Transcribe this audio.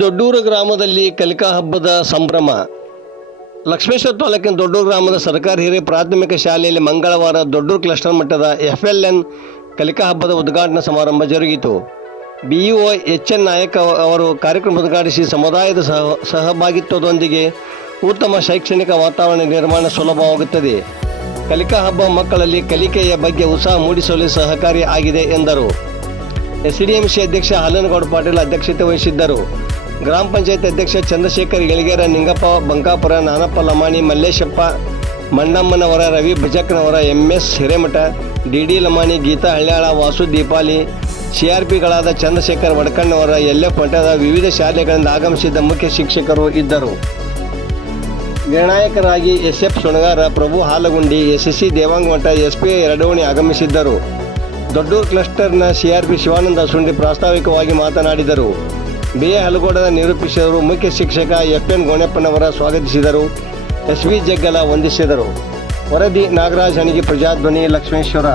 ದೊಡ್ಡೂರು ಗ್ರಾಮದಲ್ಲಿ ಕಲಿಕಾ ಹಬ್ಬದ ಸಂಭ್ರಮ. ಲಕ್ಷ್ಮೇಶ್ವರ ತಾಲೂಕಿನ ದೊಡ್ಡೂರು ಗ್ರಾಮದ ಸರ್ಕಾರಿ ಹಿರಿಯ ಪ್ರಾಥಮಿಕ ಶಾಲೆಯಲ್ಲಿ ಮಂಗಳವಾರ ದೊಡ್ಡೂರು ಕ್ಲಸ್ಟರ್ ಮಟ್ಟದ ಎಫ್ ಎಲ್ ಎನ್ ಕಲಿಕಾ ಹಬ್ಬದ ಉದ್ಘಾಟನಾ ಸಮಾರಂಭ ಜರುಗಿತು. ಬಿಇಒ ಎಚ್ ಎನ್ ನಾಯಕ್ ಅವರು ಕಾರ್ಯಕ್ರಮ ಉದ್ಘಾಟಿಸಿ ಸಮುದಾಯದ ಸಹ, ಸಹಭಾಗಿತ್ವದೊಂದಿಗೆ ಉತ್ತಮ ಶೈಕ್ಷಣಿಕ ವಾತಾವರಣ ನಿರ್ಮಾಣ ಸುಲಭವಾಗುತ್ತದೆ. ಕಲಿಕಾ ಹಬ್ಬ ಮಕ್ಕಳಲ್ಲಿ ಕಲಿಕೆಯ ಬಗ್ಗೆ ಉತ್ಸಾಹ ಮೂಡಿಸಲು ಸಹಕಾರಿ ಆಗಿದೆ ಎಂದರು. ಎಸ್ಡಿಎಂಸಿ ಅಧ್ಯಕ್ಷ ಹಲನಗೌಡ ಪಾಟೀಲ್ ಅಧ್ಯಕ್ಷತೆ ವಹಿಸಿದ್ದರು. ಗ್ರಾಮ ಪಂಚಾಯತ್ ಅಧ್ಯಕ್ಷ Chandrashekhar Galigera Ningappa, Bankapura Nanappa Lamani, Malleshappa Mannammanavara, Ravi Bhajaknavara M S Hiremath D D Lamani, Geetha Halyal, Vasu Deepali ಸಿಆರ್ಪಿಗಳಾದ Chandrashekhar Vadakannavar ಎಲ್ಲೆ ಮಠದ ವಿವಿಧ ಶಾಲೆಗಳಿಂದ ಆಗಮಿಸಿದ್ದ ಮುಖ್ಯ ಶಿಕ್ಷಕರು ಇದ್ದರು. ನಿರ್ಣಾಯಕರಾಗಿ S F Sunagar Prabhu Halagundi S S C Devanga Math S P Eradoni ಆಗಮಿಸಿದ್ದರು. ದೊಡ್ಡೂರು ಕ್ಲಸ್ಟರ್ನ ಸಿಆರ್ಪಿ ಶಿವಾನಂದ ಸುಂಡಿ ಪ್ರಾಸ್ತಾವಿಕವಾಗಿ ಮಾತನಾಡಿದರು. ಬಿ ಎ ಹಲಗೋಡದ ನಿರೂಪಿಸಿದರು. ಮುಖ್ಯ ಶಿಕ್ಷಕ ಎಫ್ ಎನ್ ಗೋಣಪ್ಪನವರ ಸ್ವಾಗತಿಸಿದರು. ಎಸ್ ವಿ ಜಗ್ಗಲ ವಂದಿಸಿದರು. ವರದಿ ನಾಗರಾಜ್ ಹಣಿಗೆ ಪ್ರಜಾಧ್ವನಿ ಲಕ್ಷ್ಮೇಶ್ವರ.